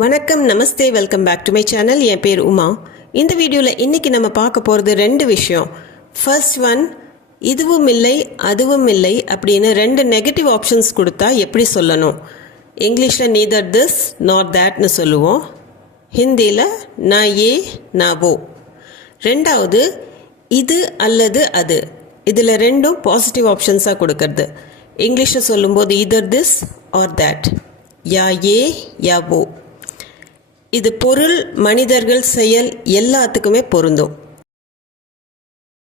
வணக்கம் நமஸ்தே welcome back to my channel. என் பேர் உமா. இந்த வீடியோவில் இன்றைக்கி நம்ம பார்க்க போகிறது ரெண்டு விஷயம். ஃபர்ஸ்ட் ஒன் இதுவும் இல்லை அதுவும் இல்லை அப்படின்னு ரெண்டு நெகட்டிவ் ஆப்ஷன்ஸ் கொடுத்தா எப்படி சொல்லணும்? இங்கிலீஷில் நீதர் திஸ் நாட் தேட்னு சொல்லுவோம். ஹிந்தியில் நான் ஏ நான் ஓ. ரெண்டாவது இது அல்லது அது. இதில் ரெண்டும் பாசிட்டிவ் ஆப்ஷன்ஸாக கொடுக்கறது. இங்கிலீஷில் சொல்லும்போது இதர் திஸ் ஆர் தேட் யா ஏ யா ஓ. இது பொருள் மனிதர்கள் செயல் எல்லாத்துக்குமே பொருந்தும்.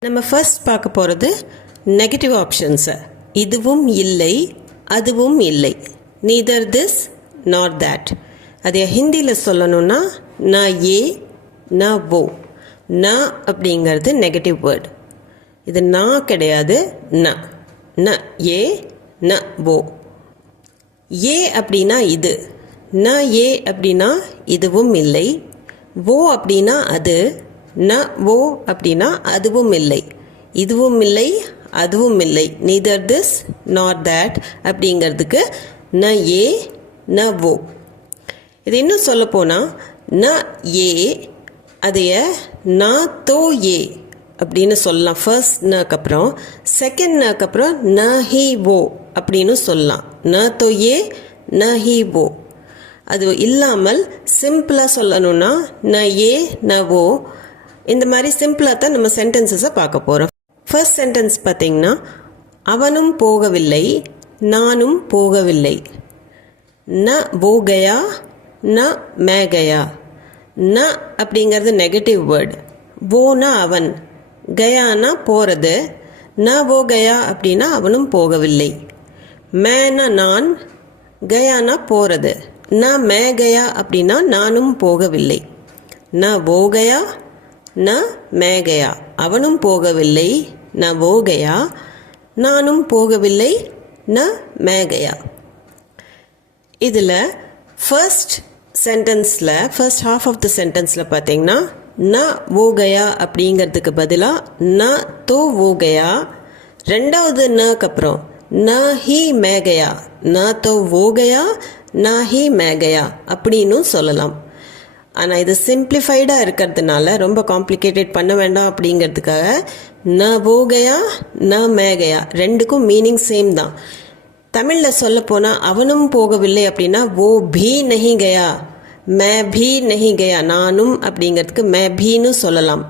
நம்ம ஃபர்ஸ்ட் பார்க்க போகிறது நெகட்டிவ் ஆப்ஷன்ஸை இதுவும் இல்லை அதுவும் இல்லை. நீதர் திஸ் நாட் தேட் அதை ஹிந்தியில் சொல்லணும்னா நான் ஏ நான் ஓ. நான் அப்படிங்கிறது நெகட்டிவ் வேர்டு இது நான் கிடையாது ந. ந ஏ ந ஓ. ஏ அப்படின்னா இது. ந ஏ அப்படின்னா இதுவும் இல்லை. ஓ அப்படின்னா அது. ந ஓ அப்படின்னா அதுவும் இல்லை. இதுவும் இல்லை அதுவும் இல்லை. நீதர் திஸ் நாட் தேட் அப்படிங்கிறதுக்கு ந ஏ ந ஓ இது இன்னும் சொல்லப்போனால் ந ஏ அதைய நான் தோ ஏ அப்படின்னு சொல்லலாம். ஃபர்ஸ்ட் நக்கு அப்புறம் செகண்ட் நக்கு அப்புறம் ந ஹி ஓ அப்படின்னு சொல்லலாம். ந தோ ஏ ந ஹி ஓ அது இல்லாமல் சிம்பிளாக சொல்லணும்னா ந ஏ ந ஓ. இந்த மாதிரி சிம்பிளாக தான் நம்ம சென்டென்சஸை பார்க்க போகிறோம் ஃபர்ஸ்ட் சென்டென்ஸ் பார்த்தீங்கன்னா அவனும் போகவில்லை நானும் போகவில்லை. ந போகயா ந மேகயா ந அப்படிங்கிறது நெகட்டிவ் வேர்டு போனா அவன். கயானா போகிறது ந போ கயா அப்படின்னா அவனும் போகவில்லை. மேனா நான். கயானா போகிறது நான் மே கயா அப்படின்னா நானும் போகவில்லை. நான் போ நான் மேகையா. மே கயா அவனும் போகவில்லை. நான் போகயா? நானும் போகவில்லை. நான் மே கயா இதில் ஃபர்ஸ்ட் சென்டென்ஸில் ஃபர்ஸ்ட் ஹாஃப் ஆஃப் த சென்டென்ஸில் பார்த்தீங்கன்னா ந ஓகையா அப்படிங்கிறதுக்கு பதிலாக ந தோ ஓகையா ரெண்டாவது நக்கு அப்புறம் நா ஹி மேகயா நா தோ ஓ கயா நா ஹி மேகயா அப்படின்னும் சொல்லலாம். ஆனால் இது சிம்பிளிஃபைடாக இருக்கிறதுனால ரொம்ப காம்ப்ளிகேட்டட் பண்ண வேண்டாம் அப்படிங்கிறதுக்காக ந ஓ கயா ந மேகயா ரெண்டுக்கும் மீனிங் சேம் தான். தமிழில் சொல்ல போனால் அவனும் போகவில்லை அப்படின்னா ஓ பி நஹி கயா மே பி நஹி கயா நானும் அப்படிங்கிறதுக்கு மே பீன்னு சொல்லலாம்.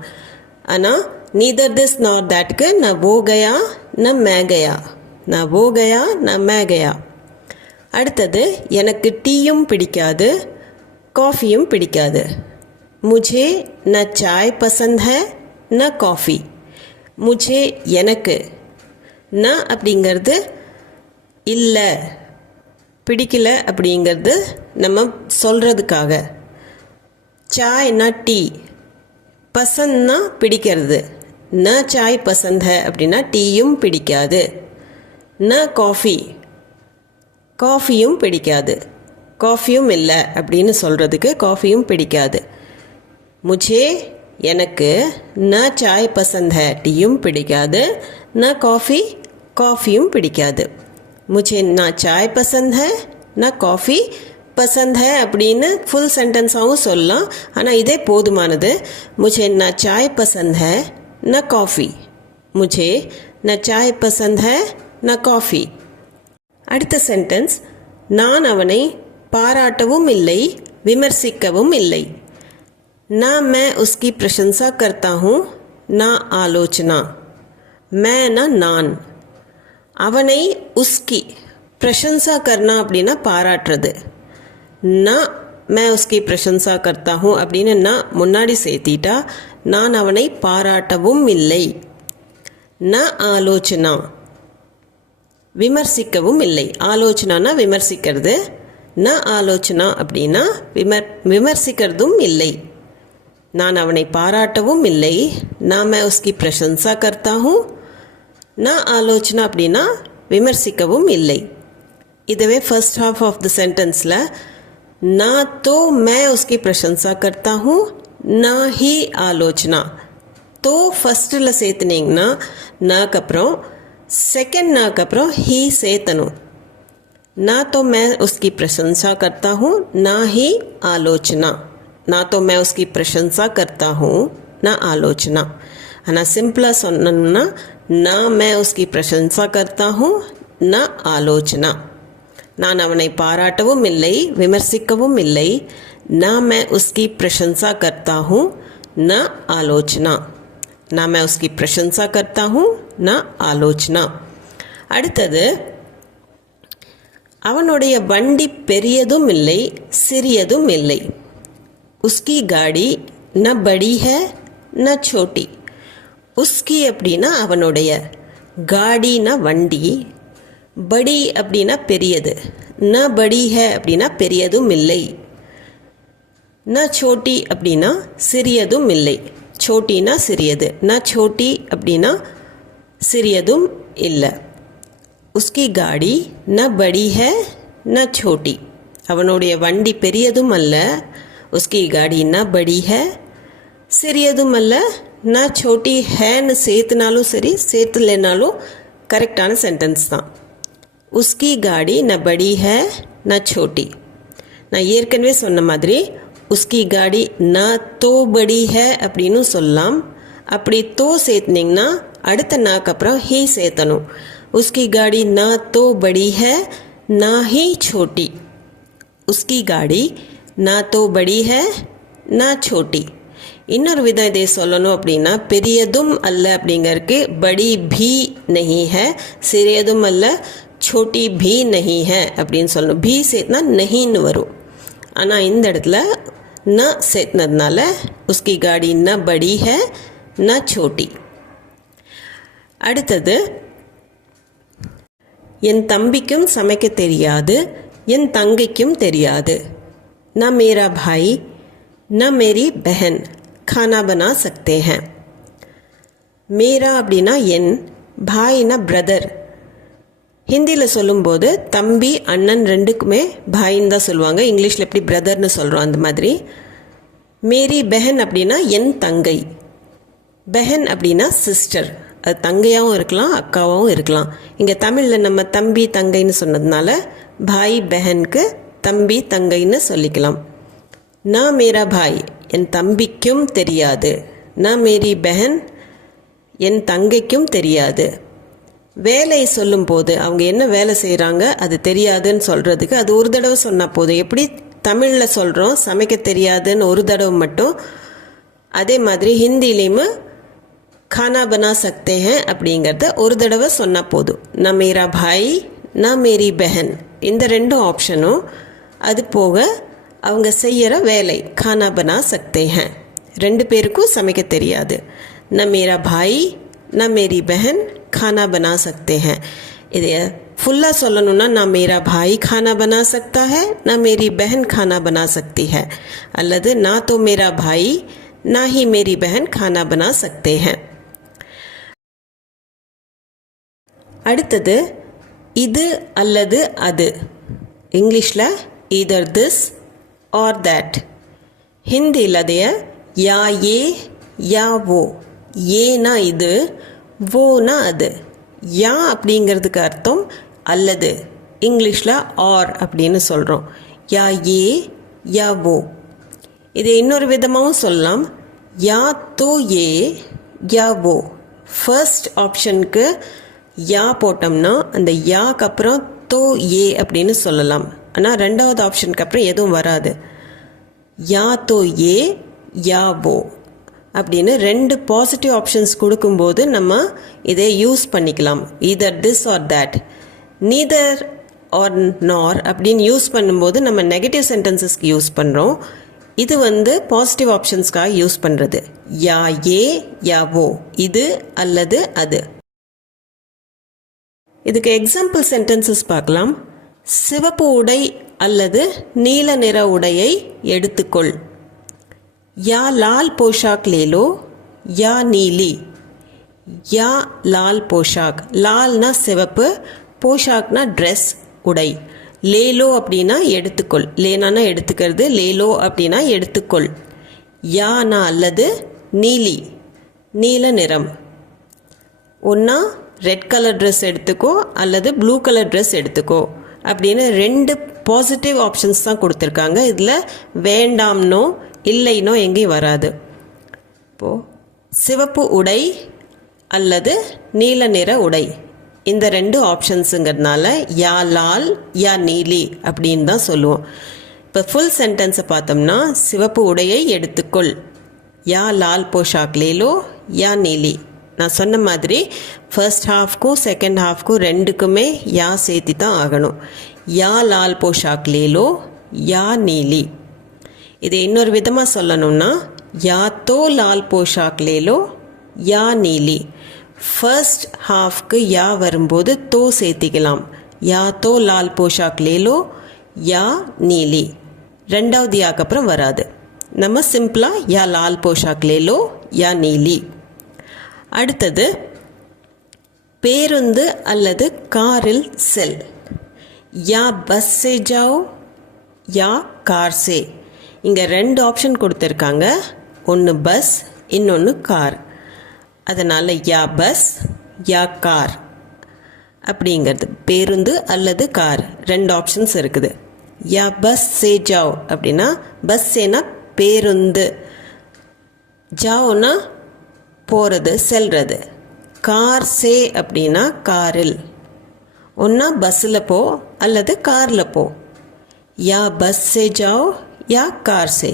ஆனால் நீதர் திஸ் நாட் தேட்க்கு ந ஓ கயா ந மே கயா. நான் வோ நான் மேகயா? அடுத்தது எனக்கு டீயும் பிடிக்காது காஃபியும் பிடிக்காது. முஜே ந சாய் பசந்த் ஹே ந காஃபி. முஜே எனக்கு. ந அப்படிங்கிறது இல்லை பிடிக்கல அப்படிங்கிறது நம்ம சொல்கிறதுக்காக சாய்னா டீ. பசந்த்னா பிடிக்கிறது. ந சாய் பசந்த் அப்படின்னா டீயும் பிடிக்காது. ந காஃபி. காஃபியும் பிடிக்காது. காஃபியும் இல்லை அப்படின்னு சொல்கிறதுக்கு காஃபியும் பிடிக்காது. முச்சே எனக்கு ந சாய் பசந்த் டீயும் பிடிக்காது. ந காஃபி காஃபியும் பிடிக்காது. முச்சே நான் சாய் பசந்த் ஹே ந காஃபி பசந்த் அப்படின்னு ஃபுல் சென்டென்ஸாகவும் சொல்லலாம். ஆனால் இதே போதுமானது. முச்சே ந சாய் பசந்த் ஹே ந காஃபி. முச்சே ந சாய் பசந்த் ஹே ना காஃபி அடுத்த சென்டென்ஸ் நான் அவனை பாராட்டவும் இல்லை விமர்சிக்கவும் இல்லை ना मैं उसकी प्रशंसा करता हूँ ना आलोचना मैं ना நான் அவனை உஸ்கி பிரசன்சா கர்னா அப்படின்னா பாராட்டுறது நான் மே உஸ்கி பிரசன்சா கர்த்தா ஹூம் அப்படின்னு நான் முன்னாடி சேர்த்திட்டா நான் அவனை பாராட்டவும் இல்லை ந ஆலோசனா விமர்சிக்கவும் இல்லை. ஆலோசனானா விமர்சிக்கிறது? ந ஆலோசனா அப்படின்னா விமர் விமர்சிக்கிறதும் இல்லை. நான் அவனை பாராட்டவும் இல்லை. நான் மே உஸ்கி பிரசன்சா கர்த்தா ஹூம் நான் ஆலோசனா அப்படின்னா விமர்சிக்கவும் இல்லை. இதுவே ஃபர்ஸ்ட் ஹாஃப் ஆஃப் த சென்டென்ஸில் நான் தோ மே உஸ்கி பிரசன்சா கர்த்தா ஹூம் நான் ஹி ஆலோசனா. தோ ஃபஸ்ட்டில் சேர்த்துனீங்கன்னா நாக்கு அப்புறம் செகண்ட் நாக்கு அப்புறம் ஹீ சேர்த்தணும் ना तो मैं उसकी प्रशंसा करता हूँ ना ही आलोचना ना तो मैं उसकी प्रशंसा करता हूँ ना आलोचना ஆனால் சிம்பிளாக சொன்னோம்னா நான் மே உஸ்கி பிரசன்சா கர்த்தா ஹூ ந ஆலோசனா நான் அவனை பாராட்டவும் இல்லை விமர்சிக்கவும் இல்லை நான் மே உஸ்கி பிரசன்சா கர்த்தா ஹூ ந ஆலோசனா நான் மே உஸ்கி பிரசன்சா கர்த்தா ஹூ ந ஆலோசனா அடுத்தது அவனுடைய வண்டி பெரியதும் இல்லை சிறியதும் இல்லை. உஸ்கி காடி ந படி ஹே ந சோட்டி. உஸ்கி அப்படின்னா அவனுடைய காடினா வண்டி படி அப்படின்னா பெரியது. ந படி ஹ அப்படின்னா பெரியதும் இல்லை. ந சோட்டி அப்படின்னா சிறியதும் இல்லை. சோட்டினா சிறியது. ந சோட்டி அப்படின்னா சிறியதும் இல்லை. உஸ்கி காடி ந படி ஹே ந சோட்டி. அவனுடைய வண்டி பெரியதும் அல்ல உஸ்கி காடி ந படி ஹே சிறியதும் அல்ல ந சோட்டி ஹேன்னு சேர்த்துனாலும் சரி சேர்த்துலனாலும் கரெக்டான சென்டென்ஸ் தான். உஸ்கி காடி ந படி ஹே ந சோட்டி. நான் ஏற்கனவே சொன்ன மாதிரி உஸ்கி காடி ந தோ படி ஹே அப்படின்னு சொல்லலாம். அப்படி தோ சேர்த்துனீங்கன்னா அடுத்த நாக்கு அப்புறம் ஹீ சேர்த்தணும். உஸ்கி காடி ந தோ படி ஹே நா ஹி சோட்டி. உஸ்கி காடி நா தோ படி ஹே நா சோட்டி. இன்னொரு விதம் இதை சொல்லணும் அப்படின்னா பெரியதும் அல்ல அப்படிங்கறதுக்கு படி பி நஹி ஹே சிறியதும் அல்ல சோட்டி பி நஹி ஹே அப்படின்னு சொல்லணும். பி சேர்த்துனா நஹின்னு வரும். ஆனால் இந்த இடத்துல ந சேர்த்துனதுனால உஸ்கி காடி ந படி ஹே ந சோட்டி. அடுத்தது என் தம்பிக்கும் சமைக்க தெரியாது என் தங்கைக்கும் தெரியாது. ந மேரா பாய் ந மேரி பெஹன் கானா பனா சக்தே ஹேன். மேரா அப்படின்னா என் பாய்னா பிரதர். ஹிந்தியில் சொல்லும்போது தம்பி அண்ணன் ரெண்டுக்குமே பாயின்னு தான் சொல்லுவாங்க. இங்கிலீஷில் எப்படி பிரதர்னு சொல்கிறோம் அந்த மாதிரி. மேரி பெஹன் அப்படின்னா என் தங்கை. பெஹன் அப்படின்னா சிஸ்டர். தங்கையாகவும் இருக்கலாம் அக்காவாகவும் இருக்கலாம். இங்கே தமிழில் நம்ம தம்பி தங்கைன்னு சொன்னதுனால பாய் பெஹனுக்கு தம்பி தங்கைன்னு சொல்லிக்கலாம். நான் மேரா பாய் என் தம்பிக்கும் தெரியாது. நான் மேரி பெஹன் என் தங்கைக்கும் தெரியாது. வேலை சொல்லும்போது அவங்க என்ன வேலை செய்கிறாங்க அது தெரியாதுன்னு சொல்கிறதுக்கு அது ஒரு தடவை சொன்னால் போதும். எப்படி தமிழில் சொல்கிறோம் சமைக்க தெரியாதுன்னு ஒரு தடவை மட்டும். அதே மாதிரி ஹிந்திலேயுமே खाना बना सकते हैं அப்படிங்கிறத ஒரு தடவை சொன்னால் போதும் நான் மேரா பாய் நான் மேரி பெஹன் இந்த ரெண்டும் ஆப்ஷனும் அது போக அவங்க செய்கிற வேலை खाना बना सकते हैं ரெண்டு பேருக்கும் சமைக்க தெரியாது न मेरा भाई न मेरी बहन खाना बना सकते हैं இதை ஃபுல்லாக சொல்லணும்னா நான் मेरा भाई खाना बना सकता है न मेरी बहन खाना बना सकती है அல்லது ना तो मेरा भाई ना ही मेरी बहन खाना बना सकते हैं அடுத்தது இது அல்லது அது. இங்கிலீஷில் ஈதர் திஸ் ஆர் தட் ஹிந்தியில் அதைய யா ஏ யா ஓ. ஏனா இது ஓனா அது. யா அப்படிங்கிறதுக்கு அர்த்தம் அல்லது. இங்கிலீஷில் ஆர் அப்படின்னு சொல்கிறோம் யா ஏ யா ஓ. இதை இன்னொரு விதமாகவும் சொல்லலாம். யா தோ ஏ யா ஓ. ஃபர்ஸ்ட் ஆப்ஷனுக்கு யா போட்டோம்னா அந்த யாக்கு அப்புறம் தோ ஏ அப்படின்னு சொல்லலாம். ஆனால் ரெண்டாவது ஆப்ஷனுக்கு அப்புறம் எதுவும் வராது. யா தோ ஏ யா போ அப்படின்னு ரெண்டு பாசிட்டிவ் ஆப்ஷன்ஸ் கொடுக்கும்போது நம்ம இதை யூஸ் பண்ணிக்கலாம். Either this or that neither or nor அப்படின்னு யூஸ் பண்ணும்போது நம்ம நெகட்டிவ் சென்டென்சஸ்க்கு யூஸ் பண்ணுறோம் இது வந்து பாசிட்டிவ் ஆப்ஷன்ஸ்க்காக யூஸ் பண்ணுறது யா ஏ யா ஓ இது அல்லது அது. இதுக்கு எக்ஸாம்பிள் சென்டென்சஸ் பார்க்கலாம். சிவப்பு உடை அல்லது நீல நிற உடையை எடுத்துக்கொள். யா லால் போஷாக் லேலோ யா நீலி. யா லால் போஷாக். லால்னா சிவப்பு போஷாக்னா ட்ரெஸ் உடை. லேலோ அப்படின்னா எடுத்துக்கொள். லேனானா எடுத்துக்கிறது லேலோ அப்படின்னா எடுத்துக்கொள். யானா அல்லது நீலி. நீல நிறம். ஒன்றா ரெட் கலர் ட்ரெஸ் எடுத்துக்கோ அல்லது ப்ளூ கலர் ட்ரெஸ் எடுத்துக்கோ. அப்படின்னு ரெண்டு பாசிட்டிவ் ஆப்ஷன்ஸ் தான் கொடுத்துருக்காங்க. இதில் வேண்டாம்னோ இல்லைனோ எங்கேயும் வராது. இப்போது சிவப்பு உடை அல்லது நீல நிற உடை. இந்த ரெண்டு ஆப்ஷன்ஸுங்கிறதுனால யா லால் யா நீலி அப்படின்னு தான் சொல்லுவோம். இப்போ ஃபுல் சென்டென்ஸை பார்த்தோம்னா சிவப்பு உடையை எடுத்துக்கொள். யா லால் போஷாக் லேலோ யா நீலி. நான் சொன்ன மாதிரி ஃபர்ஸ்ட் ஹாஃப்க்கும் செகண்ட் ஹாஃப்க்கும் ரெண்டுக்குமே யா சேர்த்தி தான் ஆகணும். யா லால் போஷாக் லேலோ யா நீலி. இதை இன்னொரு விதமாக சொல்லணும்னா யா தோ லால் போஷாக் லேலோ யா நீலி. ஃபர்ஸ்ட் ஹாஃப்க்கு யா வரும்போது தோ சேர்த்திக்கலாம். யா தோ லால் போஷாக் லேலோ யா நீலி. ரெண்டாவது யாக்கு அப்புறம் வராது. நம்ம சிம்பிளாக யா லால் போஷாக் லேலோ யா நீலி. அடுத்தது பேருந்து அல்லது காரில் செல். யா பஸ் சே யா கார் சே இங்கே ரெண்டு ஆப்ஷன் கொடுத்துருக்காங்க. ஒன்று பஸ் இன்னொன்று கார். அதனால் யா பஸ் யா கார். அப்படிங்கிறது பேருந்து அல்லது கார். ரெண்டு ஆப்ஷன்ஸ் இருக்குது. யா பஸ் சே ஜாவ் அப்படின்னா பஸ் சேனா பேருந்து. ஜாவோனா போகிறது செல்வது கார் சே அப்படின்னா காரில். ஒன்றா பஸ்ஸில் போ அல்லது காரில் போ. யா பஸ் சே ஜாவோ யா கார் சே.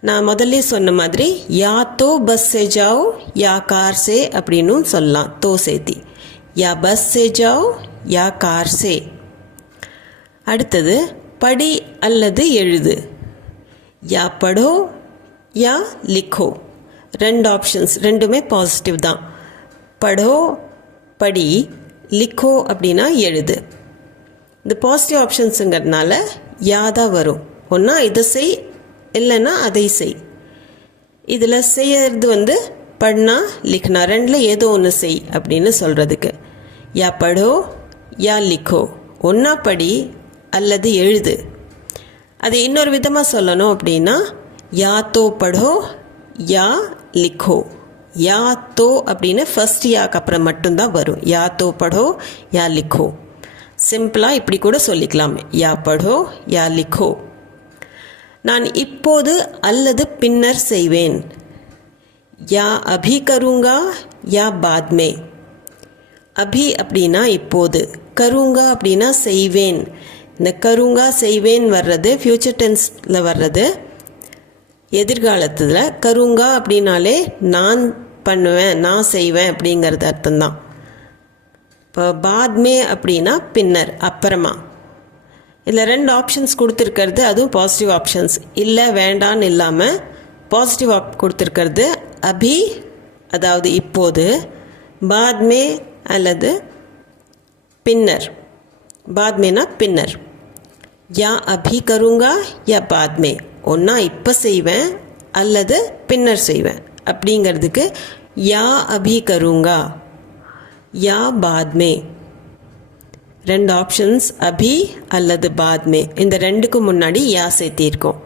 நான் முதல்ல சொன்ன மாதிரி யா தோ பஸ் சே ஜாவோ யா கார் சே அப்படின்னும் சொல்லலாம் தோ சேத்தி. யா பஸ் சே ஜாவோ யா கார் சே. அடுத்தது படி அல்லது எழுது. யா படோ யா லிக்கோ. ரெண்டு ஆப்ஷன்ஸ் ரெண்டுமே பாசிட்டிவ் தான். படோ படி லிக்கோ அப்படின்னா எழுது. இந்த பாசிட்டிவ் ஆப்ஷன்ஸுங்கிறதுனால யாதாக வரும். ஒன்றா இதை செய் இல்லைன்னா அதை செய். இதில் செய்யறது வந்து பட்னா லிக்னா ரெண்டில் ஏதோ ஒன்று செய் அப்படின்னு சொல்கிறதுக்கு யா படோ யா லிக்கோ. ஒன்றா படி அல்லது எழுது. அது இன்னொரு விதமாக சொல்லணும் அப்படின்னா யா தோ படோ யா லிக்கோ. யா தோ அப்படின்னு ஃபஸ்ட் யாக்கு அப்புறம் மட்டும்தான் வரும். யா தோ படோ யா லிக்கோ. சிம்பிளாக இப்படி கூட சொல்லிக்கலாம். யா படோ யா லிக்கோ. நான் இப்போது அல்லது பின்னர் செய்வேன். யா அபி கருங்கா யா பாத்மே. அபி அப்படின்னா இப்போது. கருங்கா அப்படின்னா செய்வேன். இந்த கருங்கா செய்வேன் வர்றது ஃப்யூச்சர் டென்ஸில் வர்றது எதிர்காலத்தில் கருங்கா அப்படின்னாலே நான் பண்ணுவேன் நான் செய்வேன் அப்படிங்கிறது அர்த்தம்தான். இப்போ பாத்மே அப்படின்னா பின்னர் அப்புறமா. இதில் ரெண்டு ஆப்ஷன்ஸ் கொடுத்துருக்கிறது அதுவும் பாசிட்டிவ் ஆப்ஷன்ஸ் இல்லை வேண்டான்னு இல்லாமல் பாசிட்டிவ் ஆப் கொடுத்துருக்கிறது அபி அதாவது இப்போது பாத்மே அல்லது பின்னர். பாத்மேனா பின்னர். யா அபி கருங்கா யா பாத்மே. ஒன்றா இப்போ செய்வேன் அல்லது பின்னர் செய்வேன். அப்படிங்கிறதுக்கு யா அபி கருங்கா யா பாத்மே. ரெண்டு ஆப்ஷன்ஸ் அபி அல்லது பாத்மே. இந்த ரெண்டுக்கும் முன்னாடி யா சேர்த்திருக்கோம்.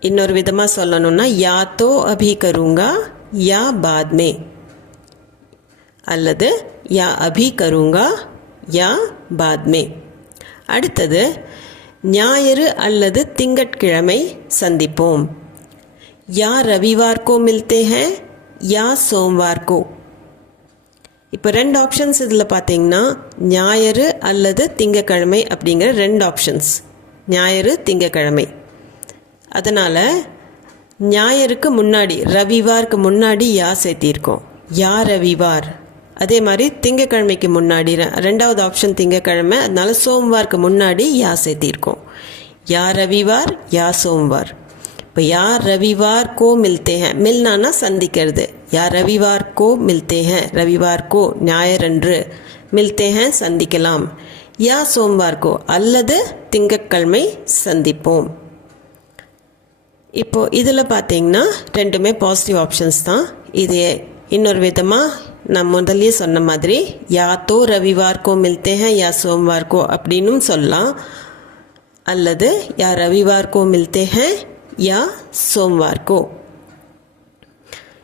இன்னொரு விதமாக சொல்லணும்னா யா தோ அபி கருங்கா யா பாத்மே. அல்லது யா அபி கருங்கா யா பாத்மே. அடுத்தது ஞாயிறு அல்லது திங்கட்கிழமை சந்திப்போம். யா ரவிவார் கோ மில்தே ஹே யா சோம்வார் கோ இப்போ ரெண்டு ஆப்ஷன்ஸ் இதில் பார்த்தீங்கன்னா ஞாயிறு அல்லது திங்கக்கிழமை அப்படிங்கிற ரெண்டு ஆப்ஷன்ஸ் ஞாயிறு திங்கக்கிழமை அதனால் ஞாயிறுக்கு முன்னாடி ரவிவார்க்கு முன்னாடி யா சேர்த்திருக்கோம். யா ரவிவார். அதே மாதிரி திங்கக்கிழமைக்கு முன்னாடி ரெண்டாவது ஆப்ஷன் திங்கக்கிழமை அதனால சோம்வார்க்கு முன்னாடி யா சேர்த்திருக்கோம் யார் ரவிவார் யா சோம்வார். இப்போ யார் ரவிவார் கோ மில்தே ஹே மில்னானா சந்திக்கிறது. யார் ரவிவார் கோ மில்தே ஹே ரவிவார் கோ ஞாயிறன்று மில்தே ஹே சந்திக்கலாம். யா சோம்வார் கோ அல்லது திங்கட்கிழமை சந்திப்போம். இப்போது இதில் பார்த்தீங்கன்னா ரெண்டுமே பாசிட்டிவ் ஆப்ஷன்ஸ் தான். இது இன்னொரு விதமாக நான் முதல்ல சொன்ன மாதிரி யா தோ ரவிவார் கோ மில்தே ஹே யா சோம்வார் அப்படின்னும் சொல்லலாம். அல்லது யா ரவிவார்க்கோ கோ மில்தே ஹே யா சோம்வார்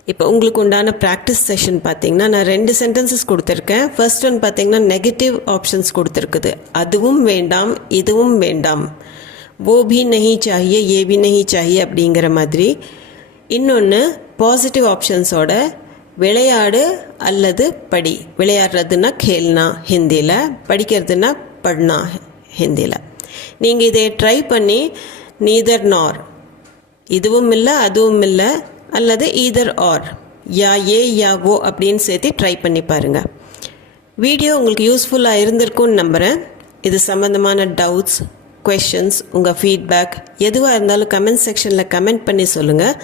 இப்போ உங்களுக்கு உண்டான ப்ராக்டிஸ் செஷன் பார்த்தீங்கன்னா நான் ரெண்டு சென்டென்சஸ் கொடுத்துருக்கேன். ஃபர்ஸ்ட் ஒன் பார்த்தீங்கன்னா நெகட்டிவ் ஆப்ஷன்ஸ் கொடுத்துருக்குது. அதுவும் வேண்டாம் இதுவும் வேண்டாம். ஓ பி நஹி சாஹியே ஏ பி நஹி சாஹி அப்படிங்கிற மாதிரி. இன்னொன்று பாசிட்டிவ் ஆப்ஷன்ஸோட விளையாடு அல்லது படி. விளையாடுறதுன்னா கேள்னா ஹிந்தியில் படிக்கிறதுனா பட்னா ஹிந்தியில். நீங்கள் இதை ட்ரை பண்ணி நீதர் நார் இதுவும் இல்லை அதுவும் இல்லை அல்லது ஈதர் ஆர் யா ஏ யா ஓ அப்படின்னு சேர்த்து ட்ரை பண்ணி பாருங்கள் வீடியோ உங்களுக்கு யூஸ்ஃபுல்லாக இருந்திருக்கும்னு நம்புகிறேன் இது சம்மந்தமான டவுட்ஸ் கொஷின்ஸ் உங்கள் ஃபீட்பேக் எதுவாக இருந்தாலும் கமெண்ட் செக்ஷனில் கமெண்ட் பண்ணி சொல்லுங்கள்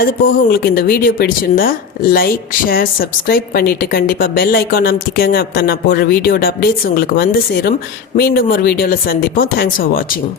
அது போக உங்களுக்கு இந்த வீடியோ பிடிச்சிருந்தா லைக் ஷேர் சப்ஸ்கிரைப் பண்ணிவிட்டு கண்டிப்பாக பெல் ஐக்கான் அமுத்திக்கங்க. அப்போ நான் போடுற வீடியோட அப்டேட்ஸ் உங்களுக்கு வந்து சேரும். மீண்டும் ஒரு வீடியோவில் சந்திப்போம். தேங்க்ஸ் ஃபார் வாட்சிங்